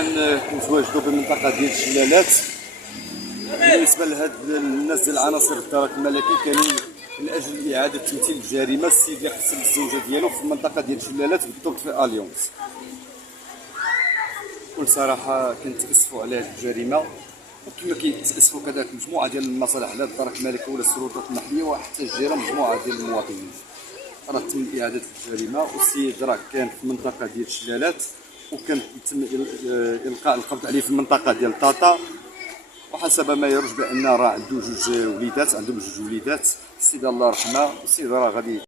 الان كنتواجدوا بالمنطقه ديال الشلالات. بالنسبه لهاد الناس ديال عناصر الدرك الملكي كانوا من اجل اعاده تمثيل الجريمه السيد اللي قتل الزوجه ديالو في المنطقه ديال الشلالات بالضبط في اليونس. بكل صراحه كنتاسفوا على هذه الجريمه، وكما كيتاسفوا كذلك مجموعه ديال المصالح لا الدرك الملكي ولا السلطات المحليه وحتى الجيران مجموعه ديال المواطنين. راه تم اعاده الجريمه والسيد راه كان في المنطقه ديال الشلالات وكان تم القاء القبض عليه في المنطقه ديال طاطا، وحسب ما يرج بان راه عنده جوج وليدات، عندهم جوج وليدات. السيد الله يرحمها والسيد راه غادي